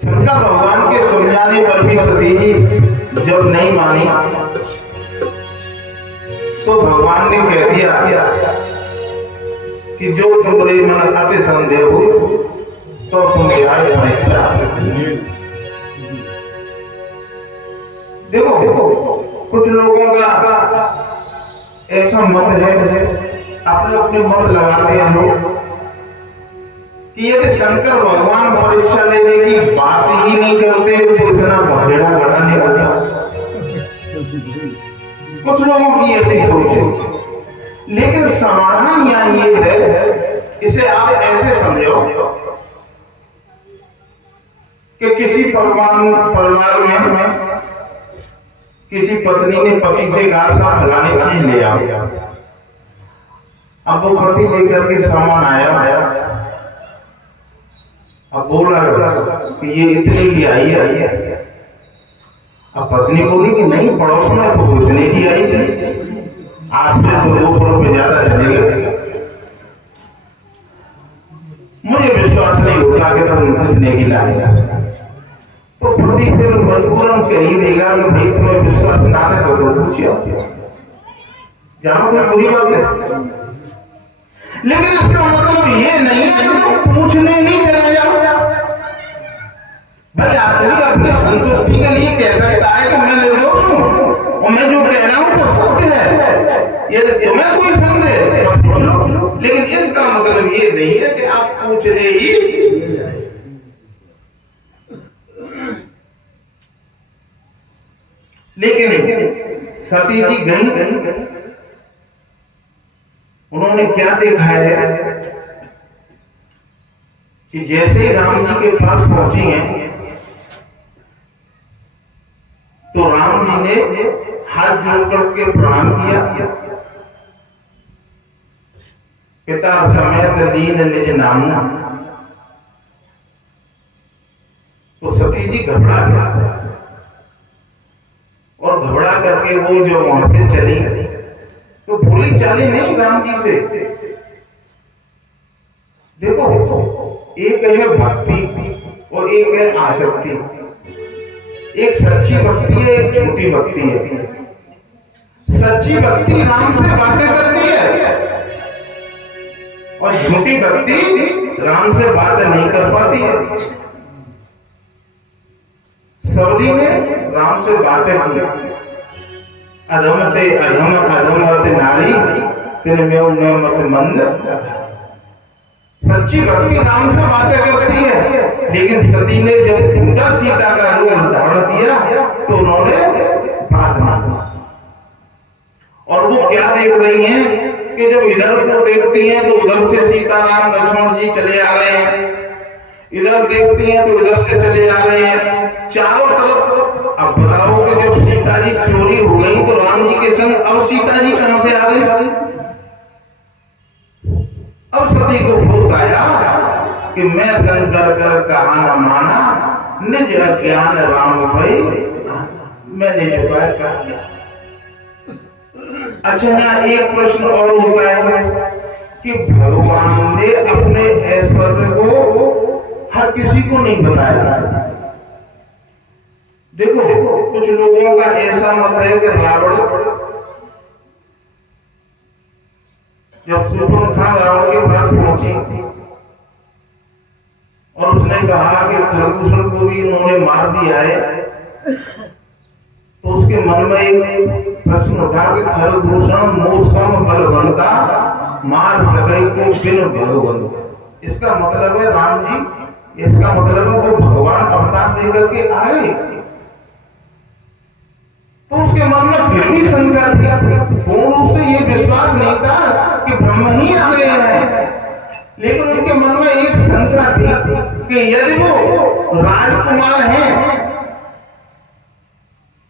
शंकर भगवान के समझाने पर भी सती जी जब नहीं मानी तो भगवान ने कह दिया कि जो तुम्हारे मन अति संदेह हो तो तुम देखो कुछ लोगों का ऐसा मत है, अपने अपने मत लगाते हैं लोग कि यदि शंकर भगवान परीक्षा लेने की बात ही नहीं करते तो इतना बखेड़ा गड़ा नहीं होता। कुछ लोगों की ऐसी सोच है, लेकिन समाधान यहाँ ये है, इसे आप ऐसे समझो कि किसी परिवार में किसी पत्नी ने पति से कहा साहब फलानी चीज ले आओ। अब वो पति लेकर के सामान आया, अब बोला कि ये इतने की आई है। अब पत्नी बोली कि नहीं, पड़ोस में तो इतने की आई थी, आपसे तो 200 रुपये ज्यादा चले गए। मुझे विश्वास नहीं होता कि तुम इतने की लाएगा। तो पति फिर मजबूरन कह ही देगा कि भाई तुम्हें विश्वास ना है तो पूछो, जानो क्या बुरी बात है। लेकिन इसका मतलब ये नहीं है कि तुम पूछने ही चले जाओ। भाई आदमी अपनी संतुष्टि के लिए कह सकता है कि मैं निर्दोष हूं और मैं जो कह रहा हूं वो सत्य है। यदि तुम्हें कोई संदेह तो पूछ लो, लेकिन इसका मतलब ये नहीं है कि आप पूछने ही। लेकिन सती जी गई, उन्होंने क्या देखा है कि जैसे ही राम जी के पास पहुंची हैं तो राम जी ने हाथ जोड़कर के प्रणाम किया। पिता समेत लीन निज नाम। तो सती जी घबरा गया और घबरा करके वो जो वहां से चली तो बोली चाली नहीं राम जी से। देखो एक है भक्ति और एक है आसक्ति। एक सच्ची भक्ति है, एक झूठी भक्ति है। सच्ची भक्ति राम से बातें करती है और झूठी भक्ति राम से बातें नहीं कर पाती है। सबरी ने राम से बातें की, अधमते अधम अधमते नारी तेरे में मत मंद। सच्ची भक्ति राम से बातें करती है, लेकिन सती ने जब झूठा सीता का रूप धारण किया तो उन्होंने बात मानी। और वो क्या देख रही हैं कि जब इधर को देखती हैं तो उधर से सीताराम लक्ष्मण जी चले आ रहे हैं, इधर देखती हैं तो इधर से चले आ रहे हैं, चारों तरफ। अब बताओ कि जब सीता जी चोरी हो गई तो राम जी के संग अब सीता जी कहां से आ गई। अब सती को होश आया कि मैं शंकर कर कहा न माना, निज अज्ञान राम भई मैंने जो कहा। अच्छा ना एक प्रश्न और होता है कि भगवान ने अपने ऐश्वर्य को हर किसी को नहीं बताया। देखो कुछ लोगों का ऐसा मत है कि रावण जब शूर्पणखा रावण के पास पहुंची और उसने कहा कि खरदूषण को भी उन्होंने मार दिया है, तो उसके मन में एक प्रश्न उठा कि खरदूषण मौसम बलवंता मार सके को बिन भगवंत। इसका मतलब है राम जी, इसका मतलब है वो भगवान अवतार लेकर के आए। तो उसके मन में फिर भी शंका थी, पूर्ण रूप से ये विश्वास नहीं था कि ब्रह्म ही आ गए हैं, लेकिन उनके मन में एक शंका थी कि यदि वो राजकुमार हैं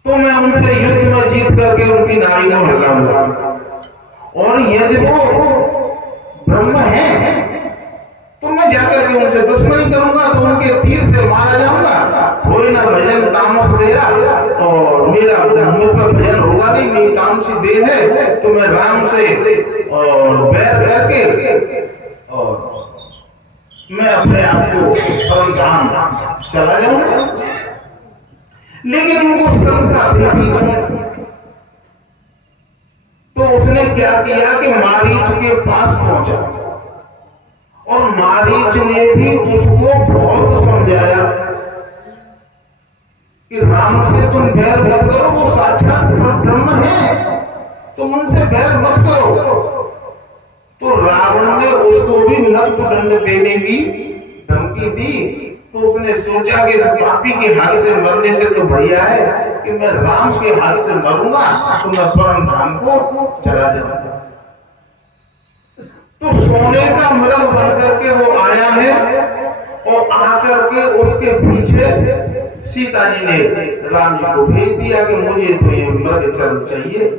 तो मैं उनसे युद्ध में जीत करके उनकी नारी को हटाऊंगा, और यदि वो ब्रह्म हैं तो मैं जाकर के उनसे दुश्मनी करूंगा तो उनके तीर से मारा जाऊंगा। कोई ना भजन तामस देगा और मेरा मुझ पर भजन होगा नहीं, मेरी तामसी देह है तो मैं राम से और बैर करके और मैं अपने आप को परम धाम चला जाऊंगा। लेकिन उनको शंका थी बीच में, तो उसने क्या किया कि मारीच के पास पहुंचा और मारीच ने भी उसको बहुत समझाया कि राम से तुम बैर मत करो, वो साक्षात ब्रह्म है, तुम उनसे बैर मत करो। तो रावण ने उसको भी मृत्युदंड देने की धमकी दी। तो उसने सोचा कि इस पापी के हाथ से मरने से तो बढ़िया है कि मैं राम के हाथ से मरूंगा, तो मैं परम धाम को चला जाऊंगा। तो सोने का मृग बनकर के वो आया है और आकर के उसके पीछे सीता जी ने राम जी को भेज दिया कि मुझे तो ये मृग चल चाहिए,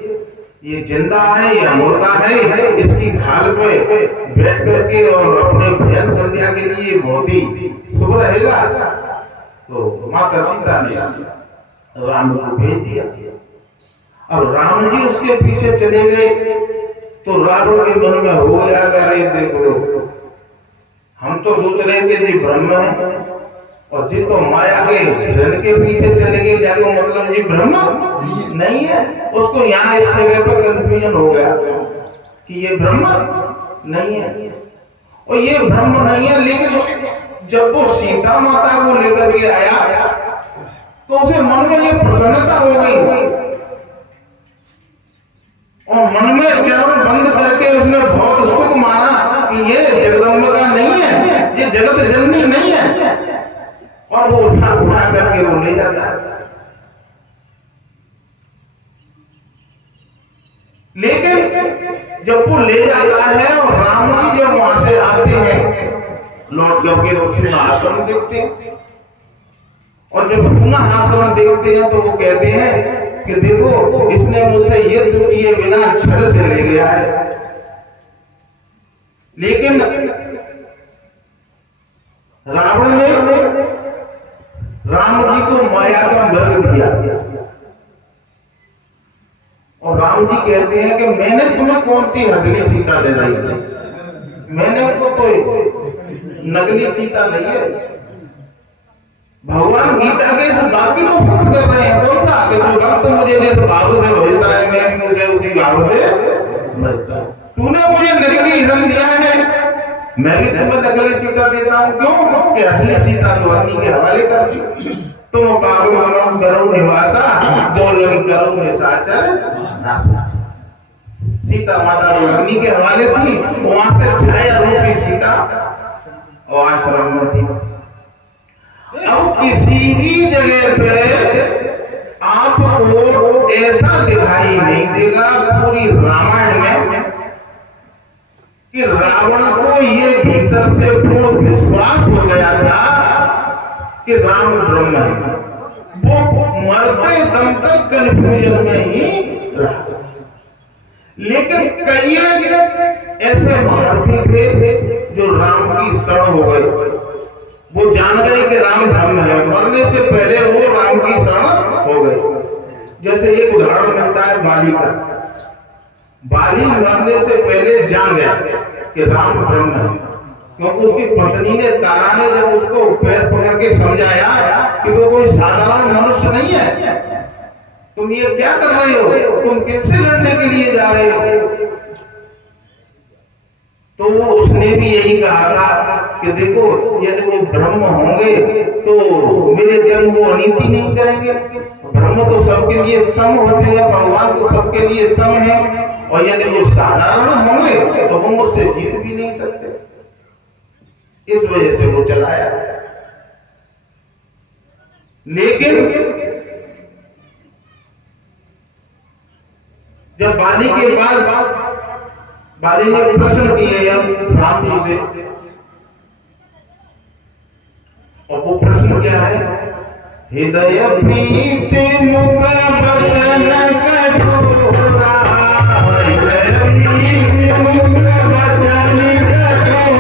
ये जिंदा है, ये मुर्दा है, इसकी खाल पे बैठ करके और अपने भजन संध्या के लिए बहुत ही शुभ रहेगा। तो माता सीता ने राम को भेज दिया। अब राम जी उसके पीछे चले गए तो रावण के मन में हो गया, अरे देखो हम तो सोच रहे थे जी ब्रह्म है और जी तो माया के हिरण के पीछे चले गए, जाको मतलब जी ब्रह्म नहीं है। उसको यहाँ इस जगह पर कंफ्यूजन हो गया कि ये ब्रह्म नहीं है और ये ब्रह्म नहीं है। लेकिन जब वो सीता माता को लेकर के आया तो उसे मन में ये प्रसन्नता हो गई और मन में चरण बंद करके उसने बहुत सुख माना कि ये जगदम्बिका नहीं है, ये जगत जननी नहीं है, और वो उठा करके वो ले जाता है। लेकिन जब वो ले जाता है और राम जी जब वहां से आते हैं लौट करके तो सूना आश्रम देखते हैं, और जब सूना आश्रम देखते हैं तो वो कहते हैं कि देखो इसने मुझसे युद्ध किए बिना छड़ से ले गया है। लेकिन रावण ने राम जी को माया का मृग दिया और राम जी कहते हैं कि मैंने तुम्हें कौन सी असली सीता दे रही है, मैंने तो नकली सीता नहीं है। भगवान गीता के इस वाक्य को सिद्ध कर रहे हैं, कौन सा कि जो भक्त मुझे जिस भाव से भेजता है मैं भी उसे उसी भाव से भेजता हूं। तूने मुझे नकली हिरण दिया है, मैं भी तुम्हें नकली सीता देता हूं। क्यों कि असली सीता तो अग्नि के हवाले कर दी। तुम पागल मनम करो निवासा, जो लग करो निशाचर नासा। सीता माता तो अग्नि के हवाले थी, वहां से छाया रूपी सीता और आश्रम में थी। अब किसी भी जगह पे आपको ऐसा दिखाई नहीं देगा पूरी रामायण में कि रावण को ये भीतर से पूर्ण विश्वास हो गया था कि राम ब्रह्म है। वो मरते दम तक कंफ्यूजन में ही रहा। लेकिन कई ऐसे महारथी थे जो राम की शरण हो गए, वो जान गए कि राम ब्रह्म है, मरने से पहले वो राम की शरण हो गए। जैसे एक उदाहरण मिलता है बाली का। बाली मरने से पहले जान गया कि राम ब्रह्म है, क्योंकि उसकी पत्नी ने तारा ने जब उसको पैर पकड़ के समझाया कि वो कोई साधारण मनुष्य नहीं है, तुम ये क्या कर रहे हो, तुम किससे लड़ने के लिए जा रहे हो। तो वो उसने भी यही कहा था कि देखो यदि वो ब्रह्म होंगे तो मेरे संग वो अनीति नहीं करेंगे। ब्रह्म तो सबके लिए सम होते हैं, भगवान तो सबके लिए सम है, और यदि वो साधारण होंगे तो वो मुझसे जीत भी नहीं सकते। इस वजह से वो चलाया। लेकिन जब बाली के पास बाली ने प्रश्न किए राम जी से, और वो प्रश्न क्या है, हृदय प्रीति मुख बदन कठोरा, हृदय प्रीति मुख बदन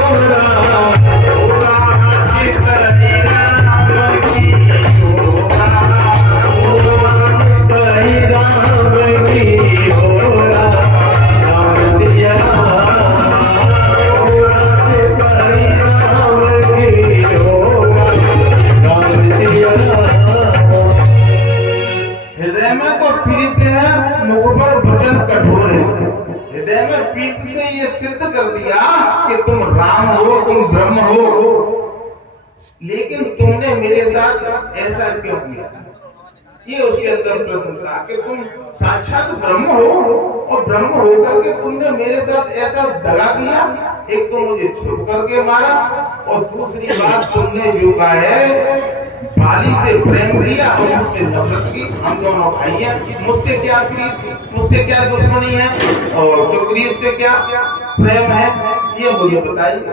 कठोरा, पीठ से ये सिद्ध कर दिया कि तुम राम हो, तुम ब्रह्म हो, लेकिन तुमने मेरे साथ ऐसा क्यों किया? ये उसके अंदर प्रश्न था कि तुम साक्षात ब्रह्म हो और ब्रह्म होकर के तुमने मेरे साथ ऐसा दगा किया। एक तो मुझे छुप करके मारा और दूसरी बात तुमने जो कहा है बाली से प्रेम किया और मुझसे नफरत की। हम दोनों भाई हैं, मुझसे क्या प्रीत, मुझसे क्या दुश्मनी है और सुग्रीव से क्या प्रेम है, ये मुझे बताइए।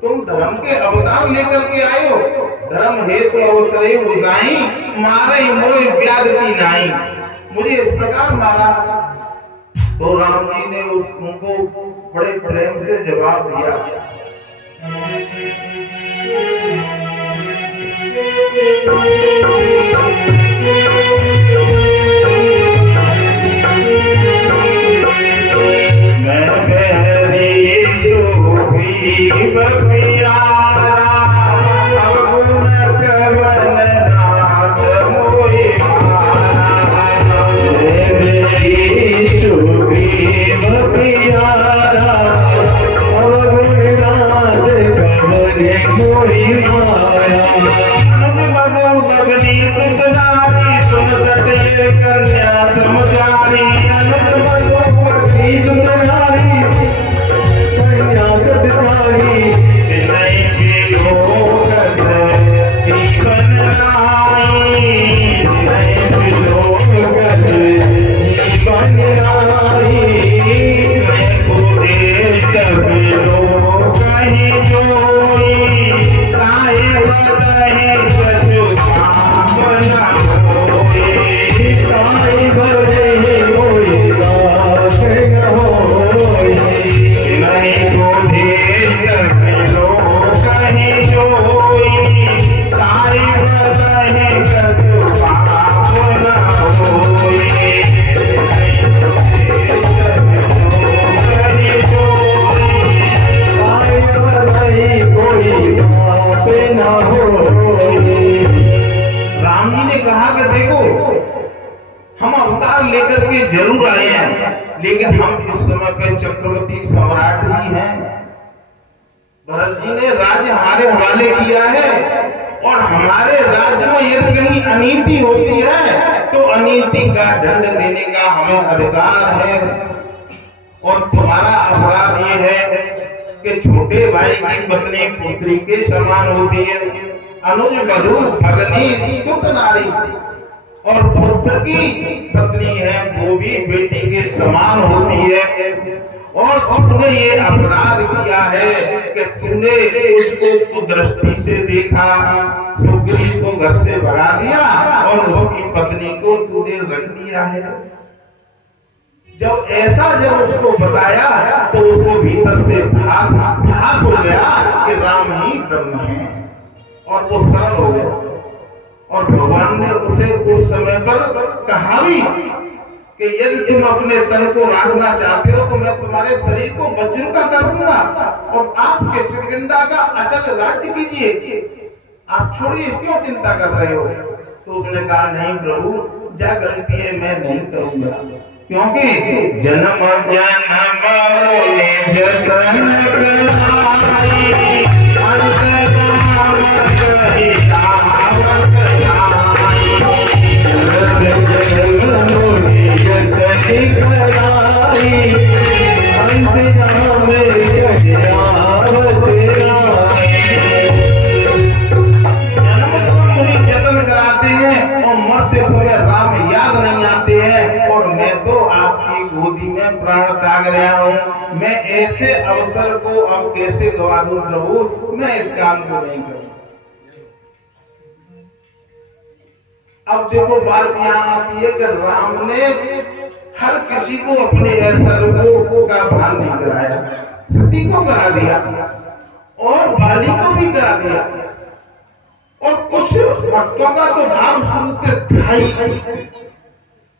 तुम धर्म के अवतार लेकर के आए हो, धर्म हेतु अवतरे उजाई, मारे मोह व्याधि नाई। मुझे इस प्रकार मारा तो राम जी ने उनको बड़े प्रेम से जवाब दिया। जरूर आए हैं, लेकिन हम इस समय पे चक्रवर्ती सम्राट भी हैं। भरत जी ने राज्य हमारे हवाले किया है और हमारे राज्य में यदि कहीं अनीति होती है तो अनीति का दंड देने का हमें अधिकार है। और तुम्हारा अपराध ये है कि छोटे भाई की पत्नी पुत्री के समान होती है, अनुज बधू भगनी सुत नारी, और पुत्र की पत्नी है वो भी बेटी के समान होती है। और तूने ये अपराध किया है कि तूने उसको कुदृष्टि से देखा, सुग्रीव को घर से भगा दिया और उसकी पत्नी को तूने रख दिया है। जब ऐसा जब उसको बताया तो उसको भीतर से भास हो गया कि राम ही ब्रह्म है और वो सरल हो गया। और भगवान ने उसे उस समय पर कहा भी कि यदि तुम अपने तन को राखना चाहते हो तो मैं तुम्हारे शरीर को वज्र का कर दूंगा और आपके सिरगिंदा का अचल राज्य कीजिए, आप छोड़िए, क्यों चिंता कर रहे हो। तो उसने कहा नहीं प्रभु, क्या गलती है मैं नहीं करूंगा, क्योंकि जन्म जन्म में जतन कराई अंत गोदी में प्राण त्याग रहा हूँ, मैं ऐसे अवसर को अब कैसे गवा दूं प्रभु, मैं इस काम को नहीं करूँ। अब देखो बात यहाँ आती है कि राम ने हर किसी को अपने ऐसा रूपों का भान नहीं कराया, सती को करा दिया और बाली को भी करा दिया, और कुछ भक्तों का तो भाव शुरू से था ही,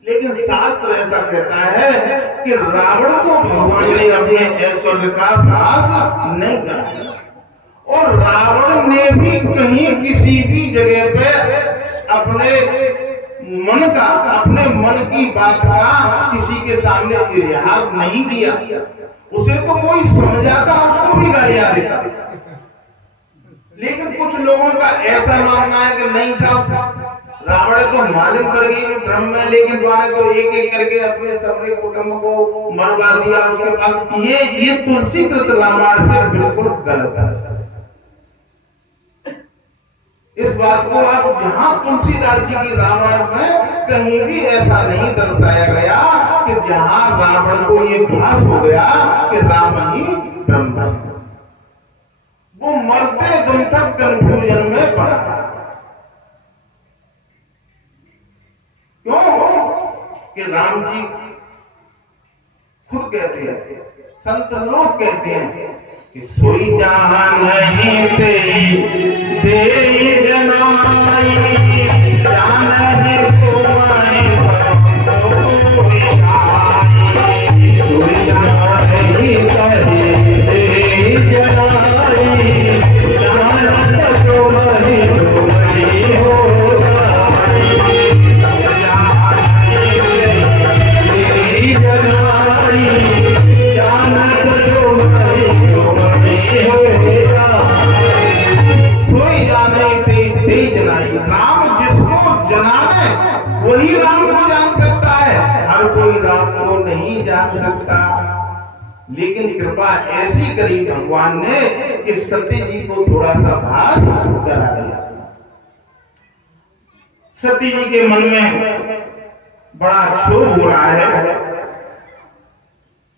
लेकिन शास्त्र ऐसा कहता है कि रावण को भगवान ने अपने ऐश्वर्य का भास नहीं कराया, और रावण ने भी कहीं किसी भी जगह पे अपने मन का, अपने मन की बात का किसी के सामने इजहार नहीं किया। उसे तो कोई समझाता, उसको भी गालियां देता। लेकिन कुछ लोगों का ऐसा मानना है कि नहीं साहब, रावण तो मालिक पर गई ब्रह्म है, लेकिन वाले तो एक एक करके अपने सबने कुटुंब को मरवा दिया। उसके बाद ये तुलसी कृत रामायण से बिल्कुल गलत है। इस बात को आप जहां तुलसीदास जी की रामायण में कहीं भी ऐसा नहीं दर्शाया गया कि जहां रावण को ये भास हो गया कि राम ही ब्रह्म है। वो मरते दम तक कंफ्यूजन में पड़ा। क्यों कि राम जी खुद कहते हैं, संत लोग कहते हैं कि सोई जहां नहीं दे जनाई, जान है तुम्हारी सोई जहां नहीं दे जनाई, जान तुम्हारी राम जिसको जनाने वही राम को जान सकता है, हर कोई राम को नहीं जान सकता। लेकिन कृपा ऐसी करी भगवान ने कि सती जी को थोड़ा सा भास करा दिया। सती जी के मन में बड़ा क्षोभ हो रहा है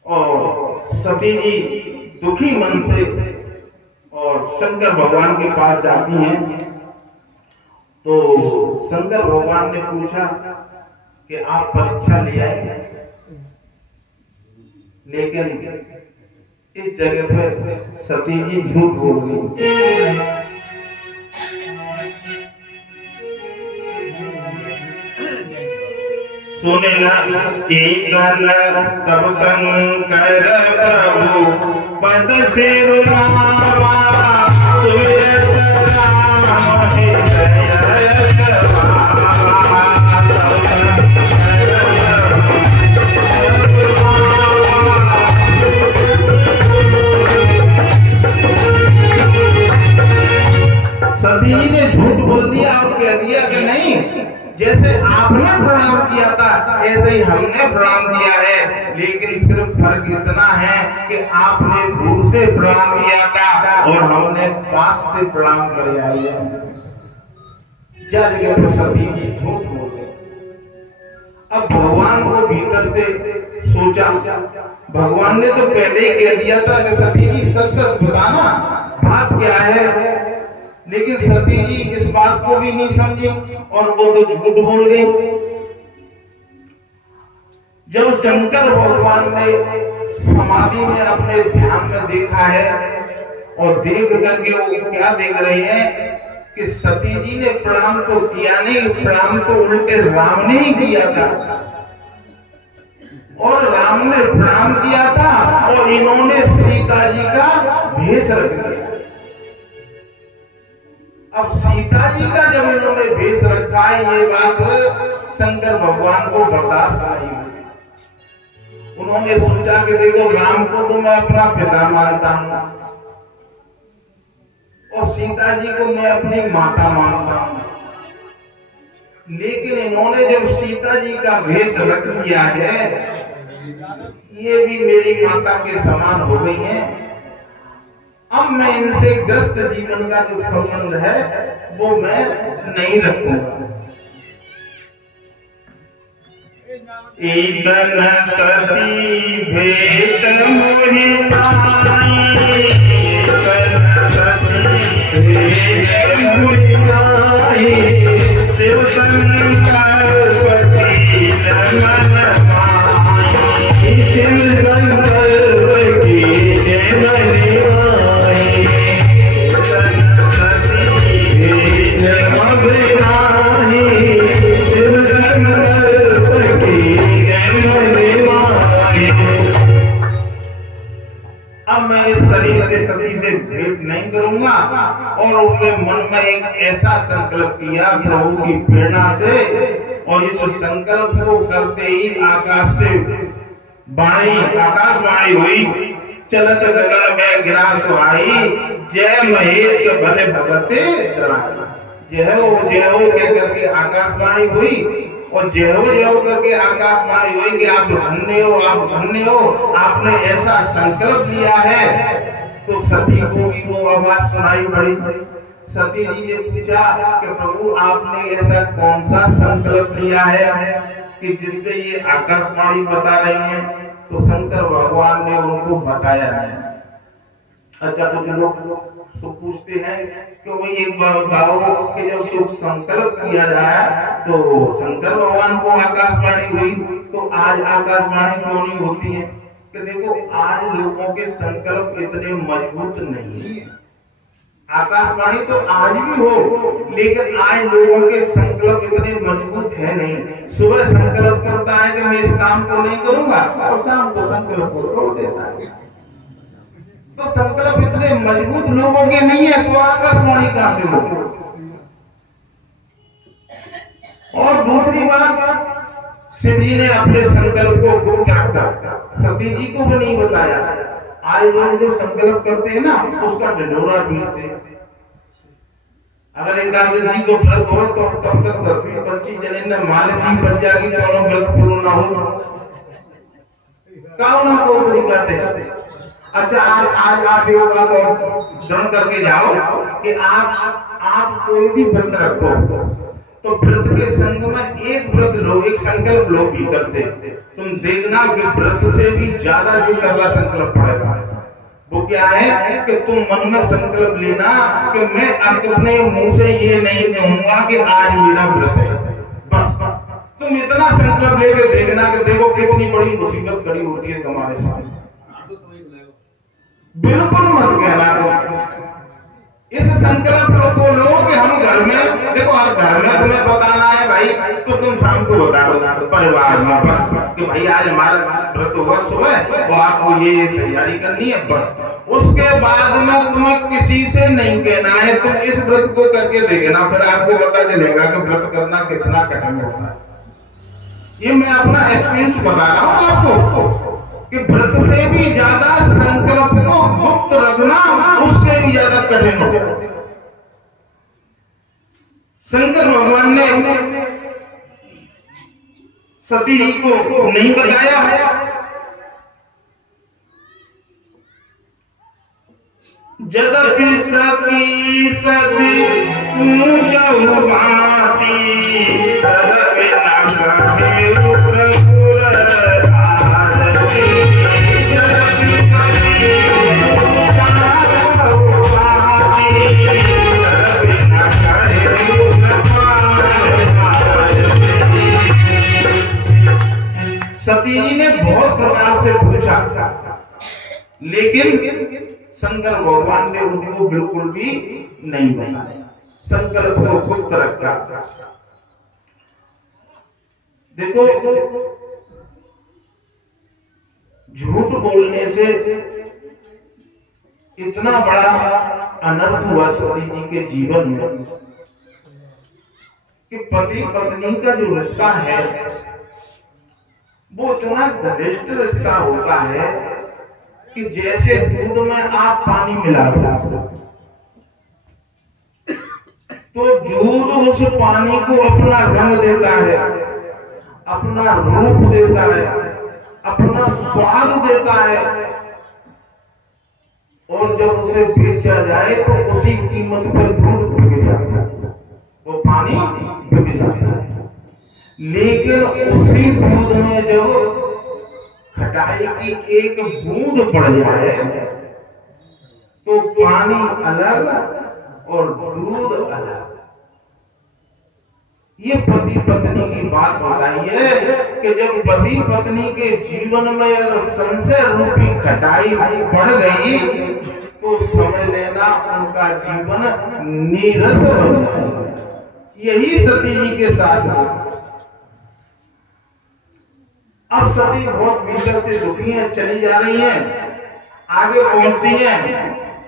और सती जी दुखी मन से और शंकर भगवान के पास जाती हैं। तो शंकर भगवान ने पूछा कि आप परीक्षा ले आए, लेकिन इस जगह पर सती जी झूठ बोल गई। सुने तब शंकर प्रभु पद से सती जी ने झूठ बोल दिया और कह दिया कि नहीं, जैसे आपने प्रणाम किया था ऐसे ही हमने प्रणाम किया है, लेकिन सिर्फ फर्क इतना है कि आपने दूर से प्रणाम किया था और हमने पास से प्रणाम कर आए हैं। जगह पर सती जी झूठ बोल गए। अब भगवान को भीतर से सोचा, भगवान ने तो पहले ही कह दिया था कि सती जी सच सच बताना बात क्या है, लेकिन सती जी इस बात को भी नहीं समझी और वो तो झूठ बोल गई। जब शंकर भगवान ने समाधि में अपने ध्यान में देखा है और देख करके वो क्या देख रहे हैं कि सती जी ने प्रणाम तो किया नहीं, प्रणाम तो उल्टे राम ने ही किया था, और राम ने प्रणाम किया था और इन्होंने सीता जी का भेष रख दिया। अब सीता जी का जब इन्होंने भेष रखा है, ये बात शंकर भगवान को बर्दाश्त नहीं हुई। उन्होंने सोचा कि देखो राम को तो मैं अपना पिता मानता हूं और सीता जी को मैं अपनी माता मानता हूं, लेकिन इन्होंने जब सीता जी का भेष रख दिया है, ये भी मेरी माता के समान हो गई हैं। अब मैं इनसे ग्रस्त जीवन का जो संबंध है वो मैं नहीं रखूंगा। ईतन सती भेट मोहि आई, ईतन सती भेट मोहि आई, शिव शंकर पति मन माही, शिव शंकर पति मन माही, ईतन सती भेट मोहि आई, शिव शंकर अब मैं इस शरीर से सती से भेंट नहीं करूंगा और उनके मन में एक ऐसा संकल्प किया प्रभु की प्रेरणा से, और इस संकल्प को करते ही आकाश से आकाशवाणी हुई, चलत गगन में गिरा सुहाई, जय महेश भले भगते जय हो कह करके आकाशवाणी हुई, और जय हो करके आकाशवाणी हुई कि आप धन्य हो, आप धन्य हो, आपने ऐसा संकल्प लिया है। तो सती को भी वो आवाज सुनाई पड़ी। सती जी ने पूछा कि प्रभु आपने ऐसा कौन सा संकल्प लिया है कि जिससे ये आकाशवाणी बता रही है? तो शंकर भगवान ने उनको बताया है। अच्छा, कुछ लोग पूछते हैं कि भाई एक बात बताओ कि जब शुभ संकल्प किया जाए तो शंकर भगवान को आकाशवाणी हुई, तो आज आकाशवाणी क्यों नहीं होती है? कि देखो, आज लोगों के संकल्प इतने मजबूत नहीं है। आकाशवाणी तो आज भी हो, लेकिन आज लोगों के संकल्प इतने मजबूत है नहीं। सुबह संकल्प करता है कि मैं इस काम को नहीं करूंगा, और शाम को संकल्प को तोड़ देता है। तो संकल्प इतने मजबूत लोगों के नहीं है, तो आकाशवाणी कहां से हो? और दूसरी बात, शिव जी ने अपने संकल्प को गुप्त रखा, सती जी को भी नहीं बताया। आज लोग जो संकल्प करते हैं ना, उसका ढिढोरा पीटते हैं। अगर एकादशी को व्रत हो तो तब तक 10-25 जने ने माले नहीं बच जाएगी, तो व्रत पूर्ण ना हो, कौन को तरीका है। अच्छा, आप ये बात दृढ़ करके जाओ कि आप कोई भी व्रत रखो, तो व्रत के संग में एक व्रत लो, एक संकल्प लो भीतर से। तुम देखना कि व्रत से भी ज्यादा जो करना संकल्प पड़ेगा। वो क्या है कि तुम मन में संकल्प लेना कि मैं अपने मुंह से ये नहीं कहूंगा कि आज मेरा व्रत है। बस तुम इतना संकल्प लेके देखना कि देखो कितनी बड़ी मुसीबत खड़ी होती है तुम्हारे सामने। बिल्कुल मत कहना। इस संकल्प को लो कि हम घर में, देखो आप घर में तुम्हें बताना है भाई, तो तुम शाम को बता दो परिवार में बस कि भाई आज हमारा व्रत हुआ सुबह, तो आपको ये तैयारी करनी है बस। उसके बाद में तुम्हें किसी से नहीं कहना है। तुम इस व्रत को करके देखना, फिर आपको पता चलेगा कि व्रत करना कितना कठिन होता है। ये मैं अपना एक्सपीरियंस बता रहा हूँ आपको कि व्रत से भी ज्यादा संकल्प को गुप्त रखना उससे भी ज्यादा कठिन होगा। शंकर भगवान ने सती को नहीं बताया। जदपि सती सती पूजौ भांति, तदपि न सती जी ने बहुत प्रकार से पूछा, लेकिन शंकर भगवान ने उनको बिल्कुल भी नहीं बताया, संकल्प को गुप्त रखा। देखो, झूठ बोलने से इतना बड़ा अनर्थ हुआ सती जी के जीवन में कि पति पत्नी का जो रिश्ता है वो इतना घनिष्ठ रिश्ता होता है कि जैसे दूध में आप पानी मिला दो तो दूध उस पानी को अपना रंग देता है, अपना रूप देता है, अपना स्वाद देता है, और जब उसे बेचा जाए तो उसी कीमत पर दूध बिक जाता है, वो पानी बिक जाता है। लेकिन उसी दूध में जब खटाई की एक बूंद पड़ जाए तो पानी अलग और दूध अलग। ये पति पत्नी की बात बताई है कि जब पति पत्नी के जीवन में अगर संशय रूपी खटाई बढ़ गई तो समझ लेना उनका जीवन नीरस हो जाएगा। यही सती जी के साथ हुआ। अब सती बहुत भीतर से दुखी है, चली जा रही हैं, आगे पहुंचती हैं।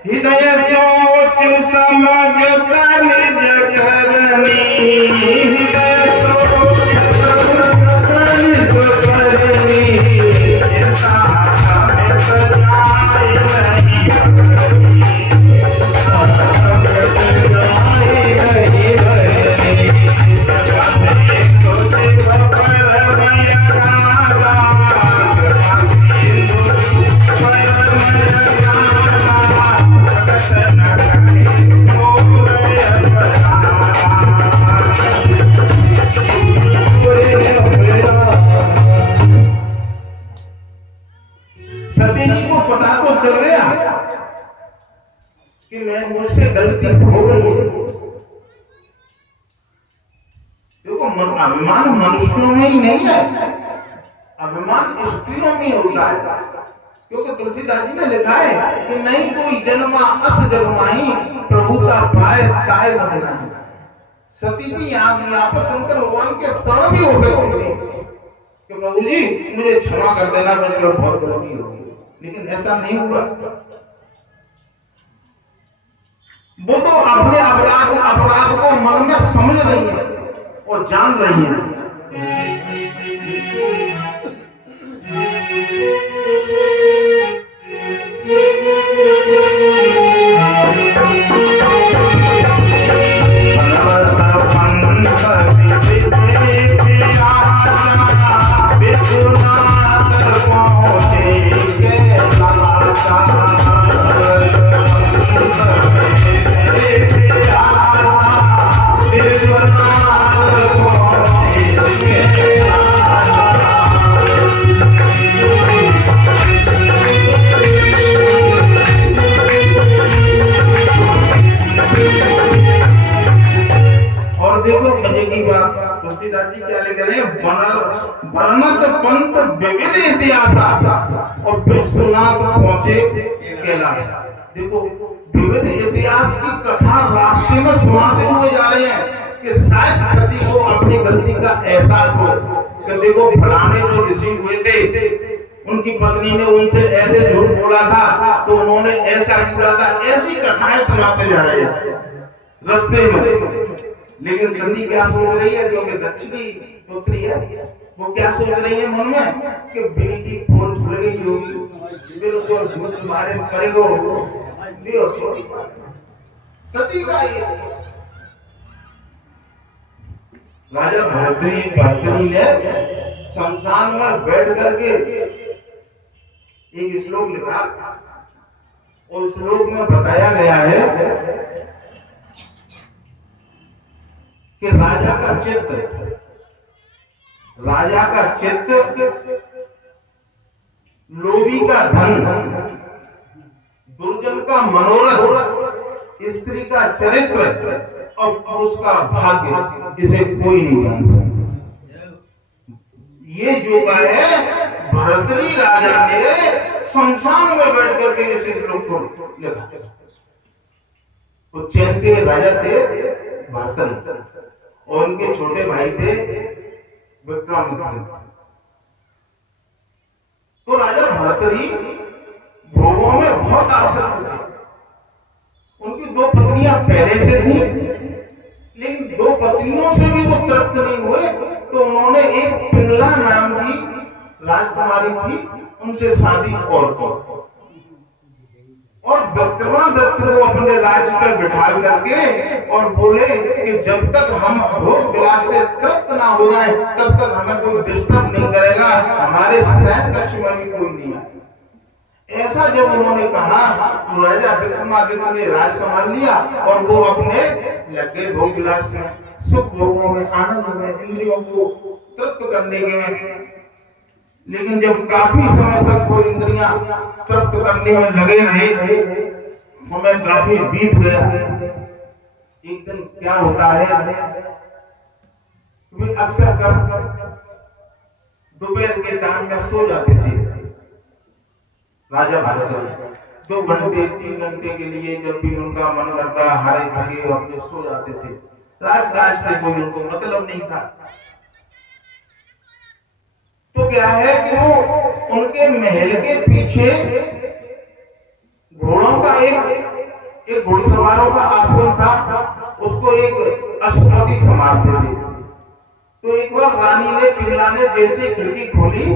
हृदय सोच समझता निज करनी, हृदय सोच समझता निज करनी, ऐसा हमें सजाए नहीं मुझसे गलती हो गई। देखो अभिमान मनुष्यों में ही नहीं है, अभिमान स्त्रियों में होता है। क्योंकि तुलसीदास जी ने लिखा है कि नहीं कोई जन्मा अस जगमाही, प्रभुता पाए ताए न बनाई। सती जी यहाँ पर शंकर भगवान के शरण भी हो सकती थी कि प्रभु जी मुझे क्षमा कर देना, मुझे बहुत गलती होगी, लेकिन ऐसा नहीं हुआ। वो तो अपने अपराध को मन में समझ रही है और जान रही है। तुलसीदास जी क्या लिख रहे हैं? वर्णत पंत विविध इतिहास और विश्वनाथ पहुंचे कैलाश। देखो विविध इतिहास की कथा रास्ते में सुनाते हुए जा रहे हैं कि शायद सती को अपनी गलती का एहसास हो कि देखो फलाने जो ऋषि हुए थे उनकी पत्नी ने उनसे ऐसे झूठ बोला था तो उन्होंने ऐसा किया था। ऐसी कथाएं सुनाते जा रहे हैं रास्ते में। लेकिन सती क्या सोच रही है? क्योंकि दक्षिणी पुत्री है, वो क्या सोच रही है मन में कि बेटी फोन भूल गई होगी, फिर उसको झूठ मारे करेगो। सती का ये राजा भरतरी ने शमशान में बैठ करके एक श्लोक लिखा और श्लोक में बताया गया है कि राजा का चित्त लोभी का धन, दुर्जन का मनोरथ, स्त्री का चरित्र और पुरुष का भाग्य, इसे कोई नहीं जान सकता। ये जो का है भरतरी राजा ने शमशान में बैठ करके इस श्लोक को लिखा। तो चैन के राजा थे भरतरी और उनके छोटे भाई थे विक्रमादित्य। तो राजा भरतरी भोगों में बहुत आसक्त थे। उनकी दो पत्नियां पहले से थी, लेकिन दो पत्नियों से भी वो तृप्त नहीं हुए तो उन्होंने एक पिंगला नाम की राजकुमारी थी, उनसे शादी और विक्रमादित्य को अपने राज्य पर बिठा करके और बोले कि जब तक हम भोग विलास से तृप्त ना हो जाए तब तक हमें कोई डिस्टर्ब नहीं करेगा, हमारे शहर कक्ष में भी कोई नहीं आए। ऐसा जब उन्होंने कहा तो राजा विक्रमादित्य ने राज संभाल लिया और वो अपने लगे भोग विलास में, सुख भोगों में, आनंद में, इंद्रियों को तृप्त करने के, लेकिन जब काफी समय तक वो इंद्रियां तृप्त करने में लगे रहे, समय काफी बीत गया, एक दिन क्या होता है, वे अक्सर कर दोपहर के टाइम में सो जाते थे राजा भरत। 2 घंटे 3 घंटे के लिए जब भी उनका मन करता हारे थके अपने सो जाते थे। राजकाज से कोई उनको मतलब नहीं था। तो क्या है कि वो उनके महल के पीछे घोड़ों का एक घुड़सवारों का आश्रम था, उसको एक अश्वपति संभालते थे। तो एक बार रानी ने पिंगला ने जैसे खिड़की खोली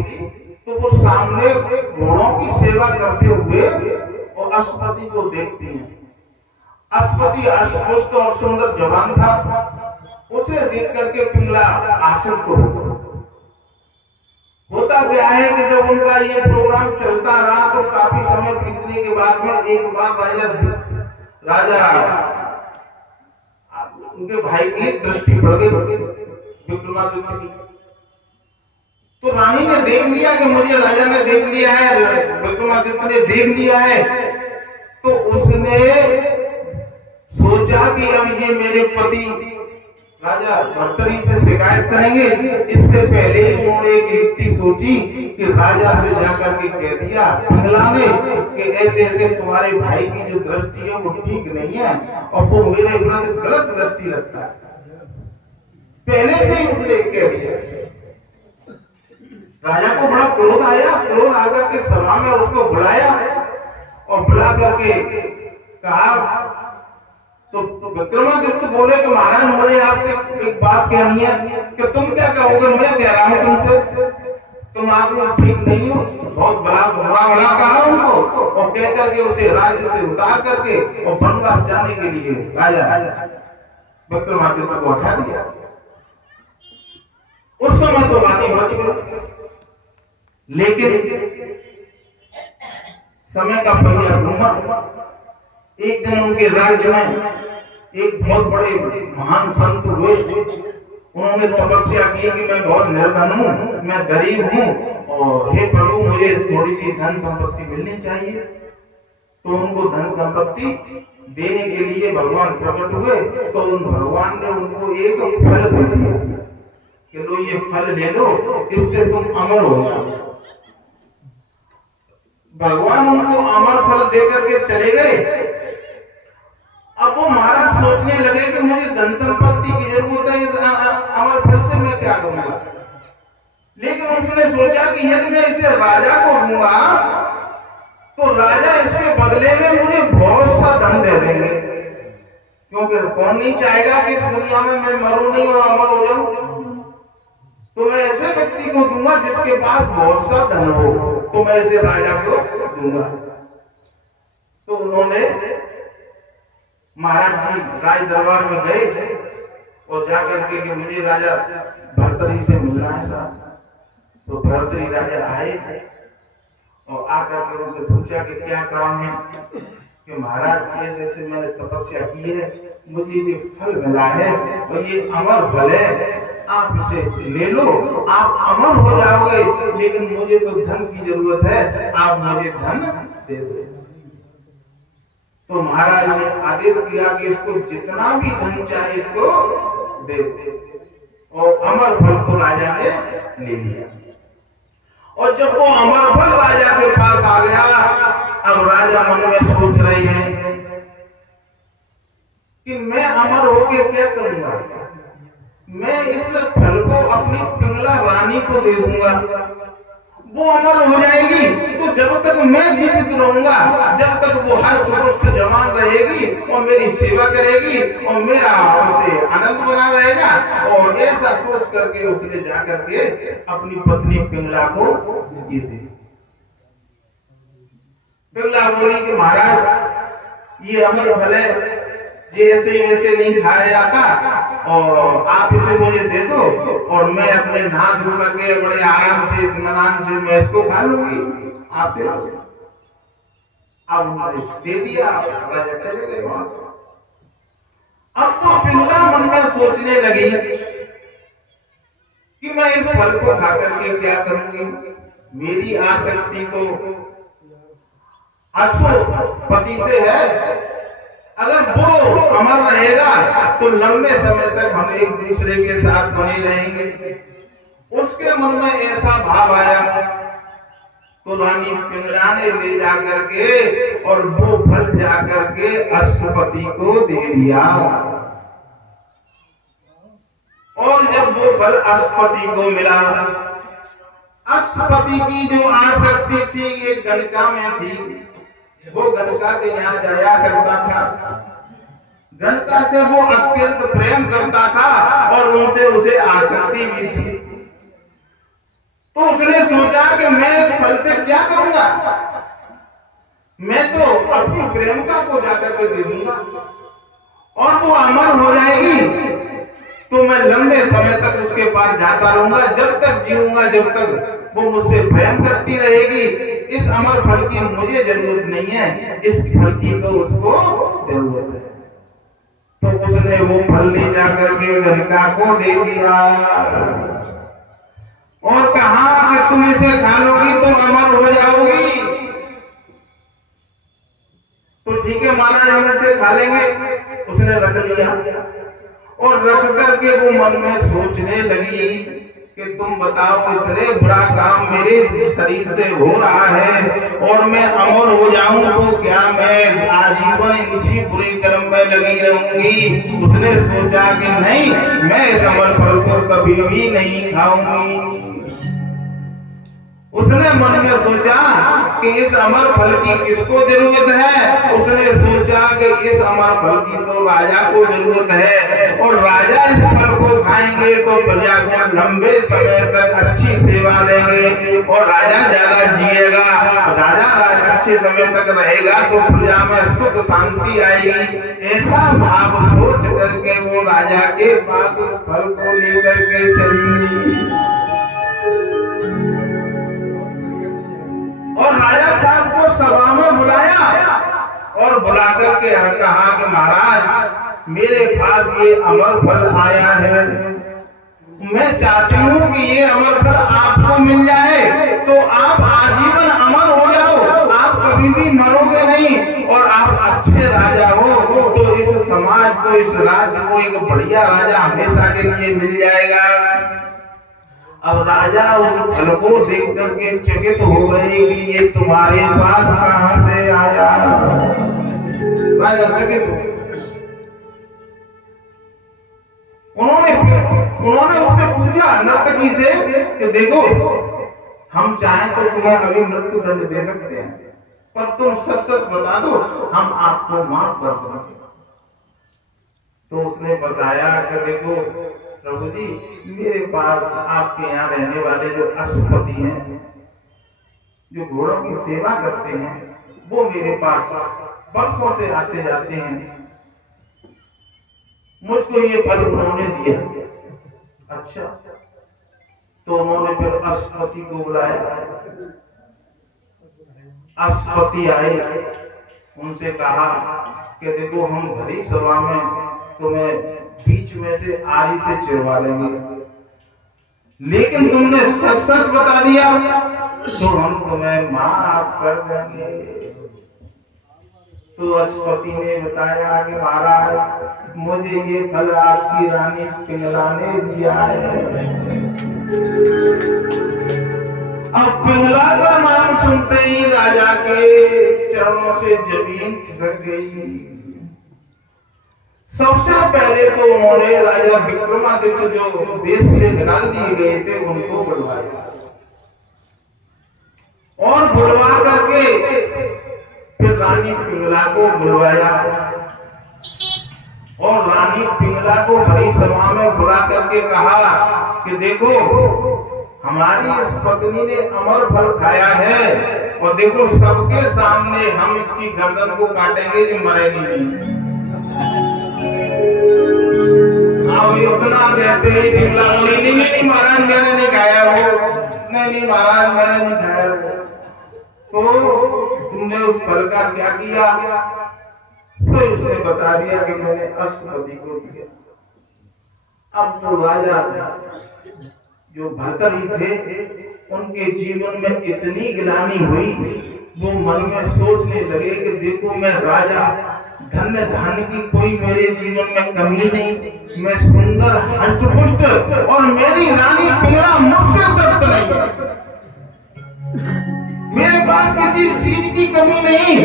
तो वो सामने घोड़ों की सेवा करते हुए और अश्वपति को देखती हैं। अश्वपति अष्टपुष्ट और सुंदर जवान था, उसे देख करके पिंगला आश्रित को होता गया है कि जब उनका ये प्रोग्राम चलता रहा तो काफी समय बीतने के बाद में एक बार राजा उनके भाई की दृष्टि पड़ गई विक्रमादित्य की। तो रानी ने देख लिया कि मुझे राजा ने देख लिया है, विक्रमादित्य ने देख लिया है, तो उसने सोचा कि अब ये मेरे पति राजा भर्तरी से शिकायत करेंगे। इससे पहले उन्होंने एक युक्ति सोची कि राजा से जाकर के कह दिया पिंगला ने कि ऐसे ऐसे तुम्हारे भाई की जो दृष्टि है वो ठीक नहीं है और वो मेरे विरुद्ध गलत दृष्टि रखता है। पहले से ही उसने कह दिया। राजा को बड़ा क्रोध आया, क्रोध आकर के सभा में उसको बुलाया और बुला करके कहा, तो विक्रमादित्य बोले कि महाराज मुझे आपसे एक बात कहनी है कि तुम क्या कहोगे, मैं कह रहा हूं तुमसे, तुम आदमी ठीक नहीं हो। बहुत बड़ा कहा उनको और कह करके उसे राज्य से उतार करके और वनवास जाने के लिए राजा विक्रमादित्य को हटा दिया। उस समय तो रानी बच गई, लेकिन समय का पहिया घूमा। एक दिन उनके राज्य में एक बहुत बड़े महान संत हुए, उन्होंने तपस्या की कि मैं बहुत निर्धन हूँ, मैं गरीब हूँ और हे प्रभु मुझे थोड़ी सी धन संपत्ति मिलनी चाहिए। तो उनको धन संपत्ति देने के लिए भगवान प्रकट हुए। तो उन भगवान ने उनको एक फल दे दिया कि लो ये फल ले लो, इससे तुम अमर हो जाओ। भगवान उनको अमर फल देकर के चले गए। अब वो महाराज सोचने लगे कि मुझे धन संपत्ति की जरूरत है, इस अमर फल से मैं क्या करूंगा। लेकिन उसने सोचा कि यदि मैं इसे राजा को दूंगा तो राजा इसके बदले में मुझे बहुत सा धन दे देंगे, क्योंकि कौन नहीं चाहेगा कि इस दुनिया में मैं मरूं नहीं और अमर हो जाऊं। तो मैं ऐसे व्यक्ति को दूंगा जिसके पास बहुत सा धन हो, तो मैं इसे राजा को दूंगा। तो उन्होंने महाराज जी राज दरबार में गए और जाकर के कि मुझे राजा भर्तरी से मिलना है साहब। तो भर्तरी राजा आए और आकर के उनसे पूछा कि क्या काम है। कि महाराज ऐसे ऐसे मैंने तपस्या की है, मुझे ये फल मिला है और ये अमर फल है, आप इसे ले लो, आप अमर हो जाओगे, लेकिन मुझे तो धन की जरूरत है, आप मुझे धन दे दो। तो महाराज ने आदेश किया कि इसको जितना भी धन चाहे इसको दे दो और अमर फल को राजा ने ले लिया। और जब वो अमर फल राजा के पास आ गया, अब राजा मन में सोच रहे हैं कि मैं अमर होके क्या करूंगा। मैं इस फल को अपनी पिंगला रानी को दे दूंगा, वो अमर हो जाएगी। तो जब तक मैं जीवित रहूंगा, जब तक वो हष्ट पुष्ट जवान रहेगी और मेरी सेवा करेगी और मेरा उससे आनंद बना रहेगा। और ऐसा सोच करके उसने जाकर के अपनी पत्नी पिंगला को ये दे। पिंगला बोली कि महाराज ये अमर फल है, जैसे वैसे नहीं खाया जाता और आप इसे मुझे दे दो और मैं अपने नहा धो करके बड़े आराम से इत्मीनान से मैं इसको खा लूंगी, आप दे दो। अब उन्होंने दे दिया, राजा चले गए वहां से। अब तो पिंगला मन में सोचने लगी कि मैं इस फल को खा करके क्या करूंगी? मेरी आसक्ति तो अश्वपति से है। अगर वो अमर रहेगा तो लंबे समय तक हम एक दूसरे के साथ बने रहेंगे। उसके मन में ऐसा भाव आया तो रानी पिंगला ने ले जाकर के और वो फल जाकर के अश्वपति को दे दिया। और जब वो फल अश्वपति को मिला, अश्वपति की जो आसक्ति थी ये गणका में थी। वो गणका के यहाँ जाया करता था, गणका से वो अत्यंत प्रेम करता था और उनसे उसे आसक्ति भी थी। तो उसने सोचा कि मैं इस फल से क्या करूंगा, मैं तो अपनी प्रेमिका को जाकर के दे दूंगा और वो अमर हो जाएगी तो मैं लंबे समय तक उसके पास जाता रहूंगा, जब तक जीऊंगा, जब तक वो मुझसे प्रेम करती रहेगी। इस अमर फल की मुझे जरूरत नहीं है, इस फल की तो उसको जरूरत है। तो उसने वो फल ले जाकर के गणका को दे दिया और कहा कि तुम इसे खा लोगी तो अमर हो जाओगी। तो ठीक है महाराज, हम इसे खा लेंगे। उसने रख लिया और रख करके वो मन में सोचने लगी कि तुम बताओ, इतने बुरा काम मेरे शरीर से हो रहा है और मैं अमर हो जाऊं तो क्या मैं आजीवन इसी बुरे कर्म में लगी रहूंगी? उसने सोचा कि नहीं, मैं इस अमर फल को कभी भी नहीं खाऊंगी। उसने मन में सोचा कि इस अमर फल की किसको जरूरत है? उसने सोचा कि इस अमर फल की तो राजा को जरूरत है और राजा इस फल को खाएंगे तो प्रजा को लंबे समय तक अच्छी सेवा देंगे और राजा ज्यादा जिएगा। राजा अच्छे समय तक रहेगा तो प्रजा में सुख शांति आएगी। ऐसा भाव सोच करके वो राजा के पास उस फल को लेकर के चली और राजा साहब को सभा में बुलाया और बुलाकर के कहा कि महाराज, मेरे पास ये अमर फल आया है, मैं चाहती हूँ कि ये अमर फल आपको मिल जाए तो आप आजीवन अमर हो जाओ, आप कभी भी मरोगे नहीं और आप अच्छे राजा हो तो इस समाज को, इस राज्य को एक बढ़िया राजा हमेशा के लिए मिल जाएगा। अब राजा उस फल को देख करके चकित हो गए कि ये तुम्हारे पास कहां से आया। राजा चकित हो, उन्होंने उससे पूछा नर्तकी से कि देखो, हम चाहें तो तुम्हें अभी मृत्यु दंड दे सकते हैं, पर तुम सच सच बता दो, हम आपको माफ कर देंगे। तो उसने बताया कि देखो प्रभु जी, मेरे पास आपके यहाँ रहने वाले जो अश्वपति हैं, जो घोड़ों की सेवा करते हैं, वो मेरे पास बरसों से आते जाते हैं, मुझको ये फल उन्होंने दिया। अच्छा, तो उन्होंने फिर अश्वपति को बुलाया। अश्वपति आए, उनसे कहा कि देखो, हम भरी सभा में तुम्हें बीच में से आरी से चिरवा देंगे, लेकिन तुमने सच सच बता दिया तो हम तुम्हें माफ कर देंगे। तो अश्वपति ने बताया कि महाराज, मुझे ये फल आपकी रानी पिंगला ने दिया है। अब पिंगला का नाम सुनते ही राजा के चरणों से जमीन खिसक गई। सबसे पहले तो उन्होंने राजा विक्रमादित्य जो देश से निकाल दिए गए थे उनको बुलवाया और बुलवा करके फिर रानी पिंगला को बुलवाया और रानी पिंगला को भरी सभा में बुला करके कहा कि देखो, हमारी इस पत्नी ने अमर फल खाया है और देखो, सबके सामने हम इसकी गर्दन को काटेंगे जो मरेगी नहीं। अब इतना कहते ही पिंगला बोली, नहीं महाराज, मैंने नहीं खाया वो, नहीं महाराज, मैंने नहीं खाया वो। तो तुमने उस फल का क्या किया? तो उसने बता दिया कि मैंने अश्वपति को दिया। अब तो राजा जो भर्तृहरि थे उनके जीवन में इतनी ग्लानि हुई, वो मन में सोचने लगे कि देखो मैं राजा, धन्य धन की कोई मेरे जीवन में कमी नहीं, मैं सुंदर हष्टपुष्ट, और मेरी रानी पिंगला मुझसे तृप्त नहीं, मेरे पास किसी चीज की कमी नहीं,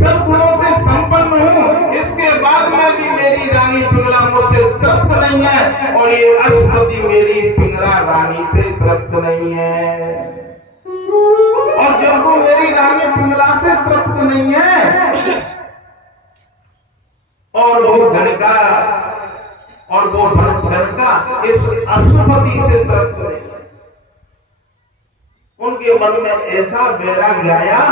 सब गुणों से संपन्न हूँ, इसके बाद में भी मेरी रानी पिंगला मुझसे तृप्त नहीं है, और ये अश्वती मेरी पिंगला रानी से तृप्त नहीं है। और जब वो मेरी रानी पिंगला से तृप्त नहीं है और वो गणका इस अश्वती से तृप्त नहीं, उनके मन में ऐसा वैराग्य आया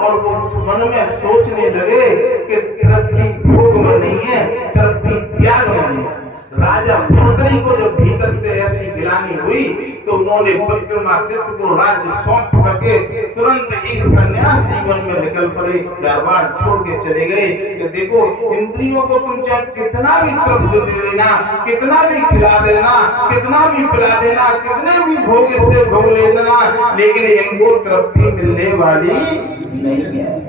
और वो मन में सोचने लगे कि तृप्ति भोग में नहीं है, तृप्ति त्याग में है। राजा भर्तृहरि को जब भीतर से ऐसी गिलानी हुई तो उन्होंने विक्रमादित्य को राज्य सौंप करके तुरंत ही सन्यास जीवन में निकल पड़े, दरबार छोड़ के चले गए कि देखो इंद्रियों को तुम चाहे कितना भी तृप्त दे देना, कितना भी खिला देना, कितना भी पिला देना, कितने भी भोग से भोग लेना, लेकिन इनको तृप्ति मिलने वाली नहीं है।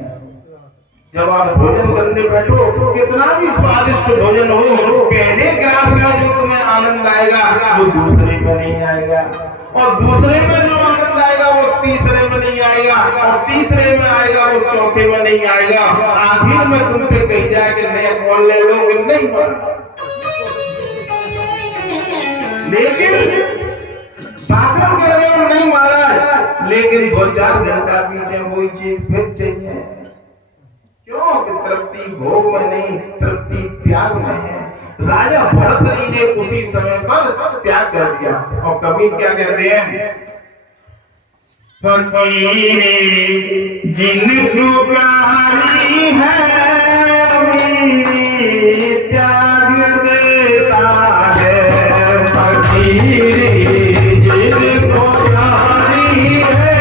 जब आप भोजन करने बैठो तो कितना भी स्वादिष्ट भोजन हो, पहले ग्रास में जो तुम्हें आनंद आएगा वो दूसरे में नहीं आएगा, और दूसरे में जो आनंद आएगा वो तीसरे में नहीं आएगा, और तीसरे में आएगा वो चौथे में नहीं आएगा, आखिर में तुम पे कही जाए कि नया बोल ले लो कि नहीं बोल। लेकिन बात कह रहे हो नहीं महाराज, लेकिन 2-4 घंटा पीछे वही चीज फिर चाहिए। क्यों? तृप्ति भोग में नहीं, तृप्ति त्याग में है। राजा भर्तृहरि ने उसी समय पर त्याग कर दिया। और कभी क्या कहते हैं, जिनको प्यारी है त्याग देता है फकीर, जिनको प्यारी है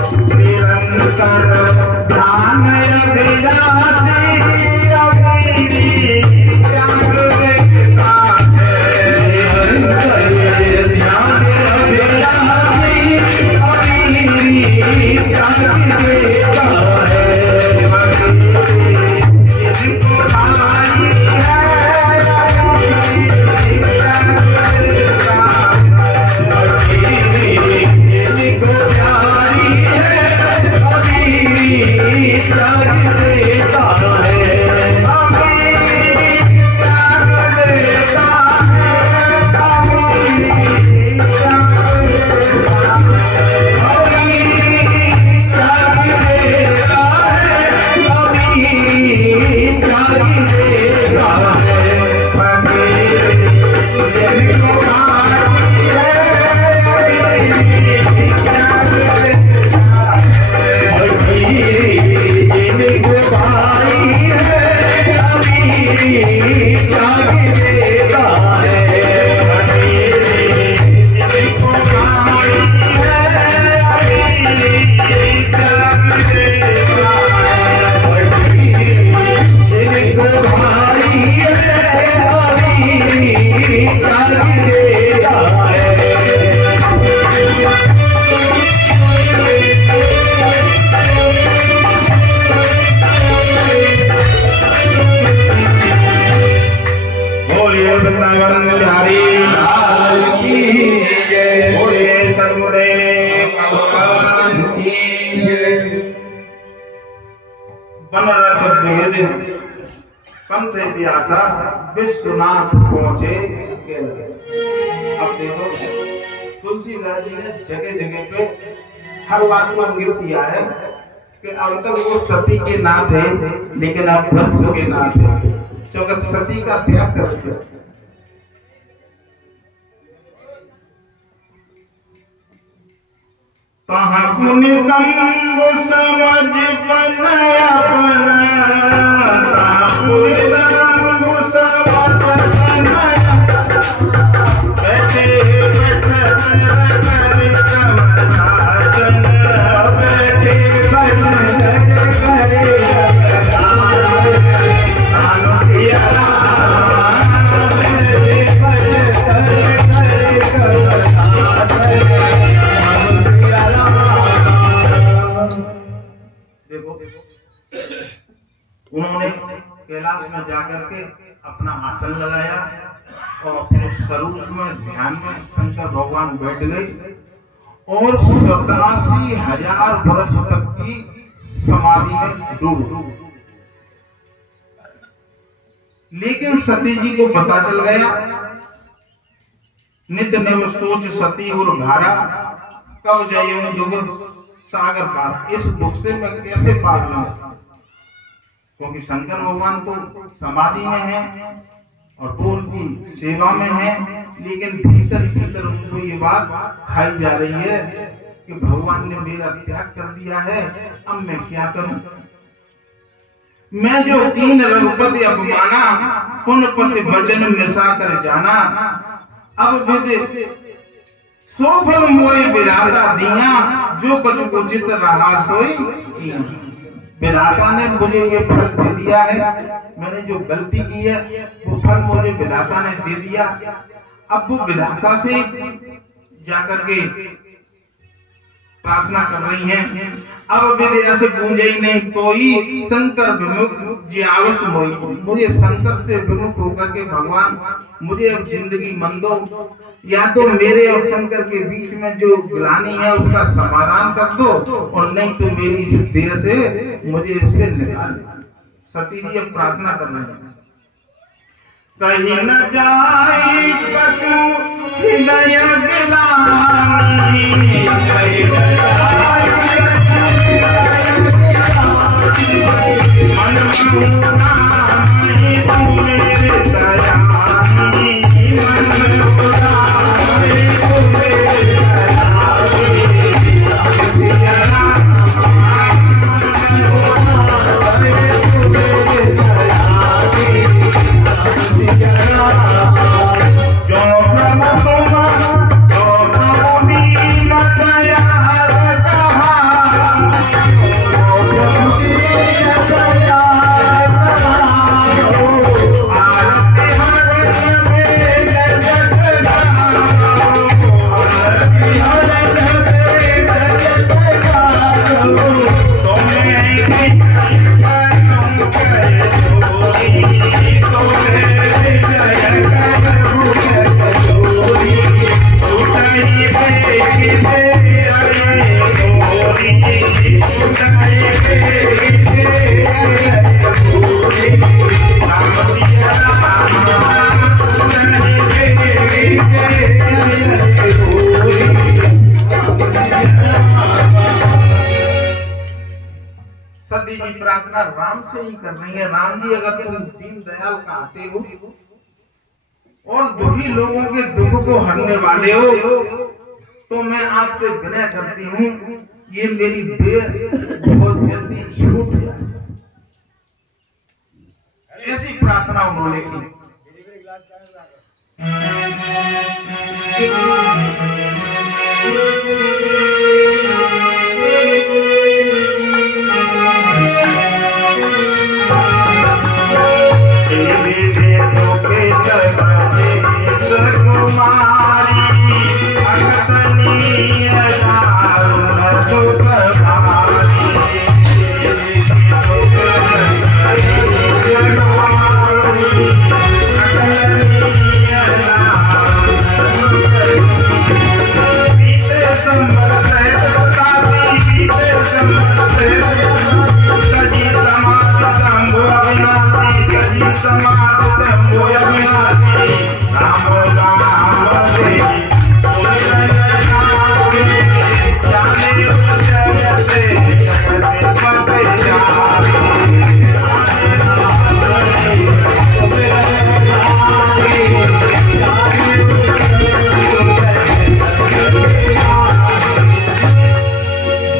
निरंतर ध्यान अभिलाषी पंथ इतिहास विश्वनाथ पहुंचे। अब देखो तुलसीदास जी ने जगह जगह पे हर बात को इंगित किया है कि अब तक वो सती के ना थे लेकिन अब भस्म के ना थे, क्योंकि सती का त्याग कर दिया। कहाँ पुण्य संग समझ पनया पना पुण्य संग समझ पनया बैठे उन्होंने कैलाश में जाकर के अपना आसन लगाया और अपने स्वरूप में ध्यान में शंकर भगवान बैठ गए और 87,000 वर्ष तक की समाधि में डूब। लेकिन सती जी को पता चल गया, नित्य नव सोच सती और भारा कब जाइए युग सागर पार, इस दुख से मैं कैसे पार जाऊं, क्योंकि शंकर भगवान तो समाधि में है और वो उनकी सेवा में है, लेकिन भीतर भीतर उनको ये बात खाई जा रही है कि भगवान ने मेरा त्याग कर दिया है, अब मैं क्या करूं। मैं जो 3 रघुपति अपमाना पुनपति वचन मिसा कर जाना, अब विदे सोफल मोए विराता दिया, जो कुछ उचित रहा सोई विधाता ने मुझे ये फल दे दिया है, मैंने जो गलती की है वो फल मुझे विधाता ने दे दिया। अब वो विधाता से जाकर के प्रार्थना कर रही हैं, अब विदे ऐसे पूजे ही नहीं कोई शंकर विमुख जी आवश्य मोई, मुझे शंकर से विमुख होकर के भगवान मुझे अब जिंदगी मन दो, या तो मेरे और शंकर के बीच में जो ग्लानि है उसका समाधान कर दो, और नहीं तो मेरी इस देह से मुझे इससे निकाल। सती जी अब प्रार्थना कर रही है, कहीं न जाए कछु हृदय ग्लानि, कहीं न जाए मन मुना तू मेरे सयानी, मन मुना तू मेरे जो प्रभु तुम जो प्रभु दीन दया सती जी प्रार्थना राम से ही कर रही है, राम जी अगर तुम दीन दयाल कहते हो और दुखी लोगों के दुख को हरने वाले हो तो मैं आपसे विनय करती हूँ ये मेरी देह बहुत जल्दी छूट जाए। ऐसी प्रार्थना उन्होंने की।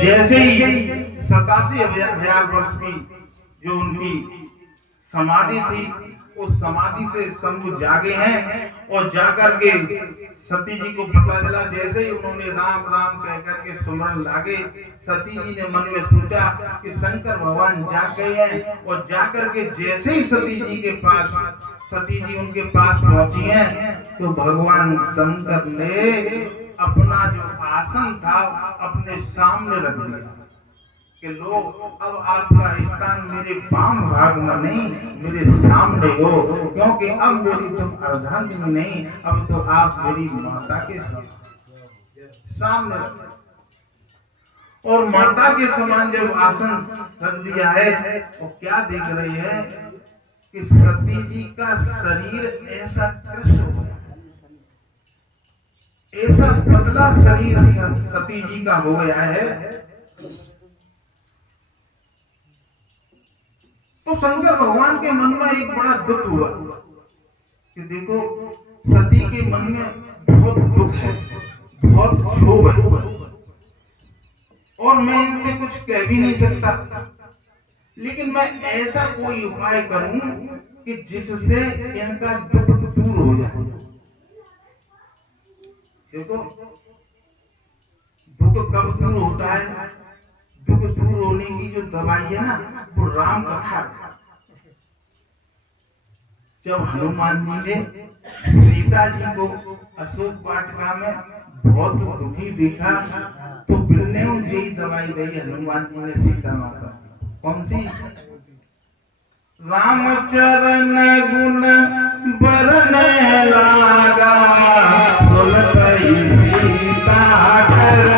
जैसे ही 87,000 वर्ष की जो उनकी समाधि थी उस समाधि से शंभु जागे हैं और जाकर के सती जी को पता चला। जैसे ही उन्होंने राम राम कहकर के सुमरन लागे, सती जी ने मन में सोचा कि शंकर भगवान जाग गए हैं और जाकर के जैसे ही सती जी उनके पास पहुंची हैं तो भगवान शंकर ने अपना जो आसन था अपने सामने रख दिया कि लो अब आपका स्थान मेरे वाम भाग में नहीं मेरे सामने हो, क्योंकि अब मेरी तुम अर्धांगिनी नहीं, अब तो आप मेरी माता के सामने। और माता के समान जब आसन रख दिया है तो क्या देख रही है कि सती जी का शरीर ऐसा कृष्ण हो गया, ऐसा पतला शरीर सती जी का हो गया है। तो शंकर भगवान के मन में एक बड़ा दुख हुआ कि देखो सती के मन में बहुत दुख है, बहुत क्षोभ है और मैं इनसे कुछ कह भी नहीं सकता, लेकिन मैं ऐसा कोई उपाय करूं कि जिससे इनका दुख दूर हो जाए। देखो दुख कब दूर होता है? दुख दूर होने की जो दवाई है ना वो राम कथा है। जब हनुमान जी ने सीता जी को अशोक वाटिका में बहुत दुखी देखा तो बिलने यही दवाई दी हनुमान जी ने सीता माता। कौन सी? रामचरण गुण बरन लागा सुनतई सीता कर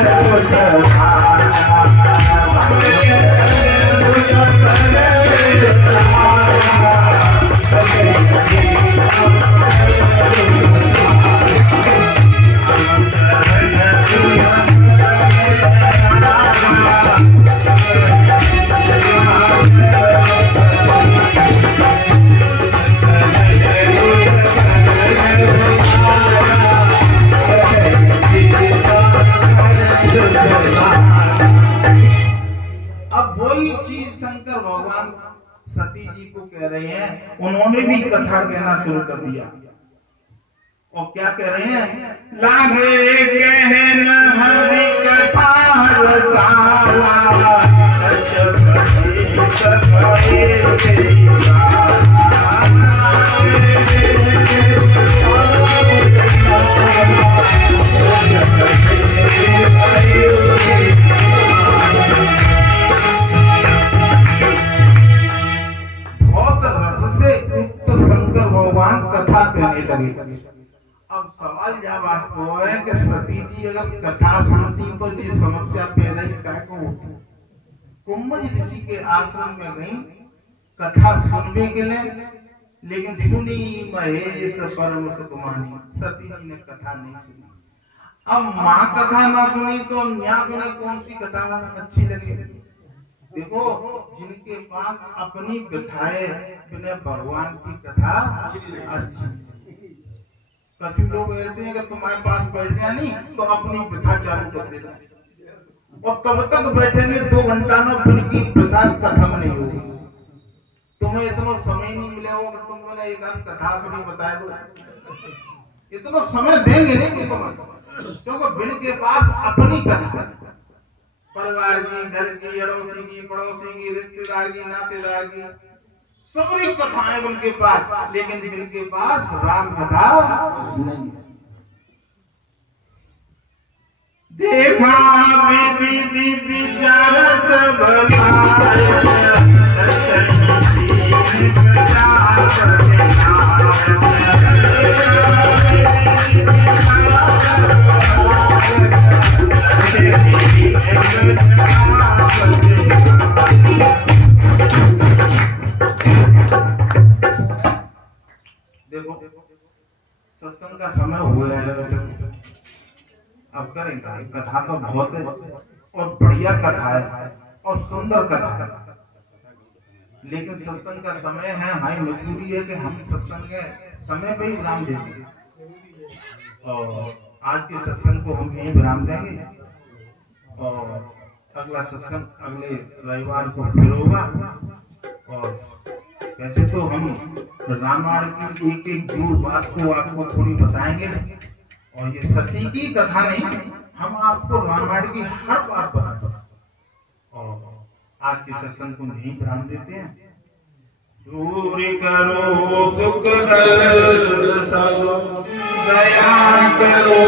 सती जी को कह रहे हैं, उन्होंने भी कथा कहना शुरू कर दिया। और क्या कह रहे हैं? लागे कहन हरि कथा रसाला कथा कहने लगे। अब सवाल जब आपको है कि सती जी अगर कथा सुनती तो ये समस्या पैदा ही क्या को होती? कुंभज ऋषि के आश्रम में गई कथा सुनने के लिए, लेकिन सुनी महेश परम सुखमानी, सती जी ने कथा नहीं सुनी। अब माँ कथा ना सुनी तो न्याय ने कौन सी कथा अच्छी लगी? देखो जिनके पास अपनी कथाएं बिना भगवान की कथा अच्छी। कुछ लोग ऐसे हैं कि तुम्हारे पास बैठ गया नहीं तो अपनी कथा चालू कर देता और तब तक बैठेंगे 2 घंटा ना उनकी कथा खत्म नहीं होगी। तुम्हें इतना समय नहीं मिलेगा कि तुम मैंने एक आध कथा अपनी बता दो, इतना समय देंगे नहीं कि तुम, क्योंकि बिन के पास अपनी कथा, परिवार की, घर की, अड़ोसी की, पड़ोसी की, रिश्तेदार की, नातेदार की, सबरी कथाएं उनके पास, लेकिन जिनके पास राम कथा नहीं। देखा विधि विचार सब देखो सत्संग का समय हुआ है, वैसे अब करेंगे। कथा तो बहुत है और बढ़िया कथा है और सुंदर कथा है, लेकिन सत्संग का समय है, हमारी मजबूरी है कि हम सत्संग के समय पे ही विराम देंगे और आज के सत्संग को हम यही विराम देंगे और अगला सत्संग अगले रविवार को फिर होगा। और वैसे तो हम रामायण की एक एक दूर बात को आपको थोड़ी बताएंगे और ये सती की कथा नहीं, हम आपको रामायण की हर बात बताएंगे। और आज के सत्संग को नहीं विराम देते हैं। दूर करो दुख दर्द सब, दया करो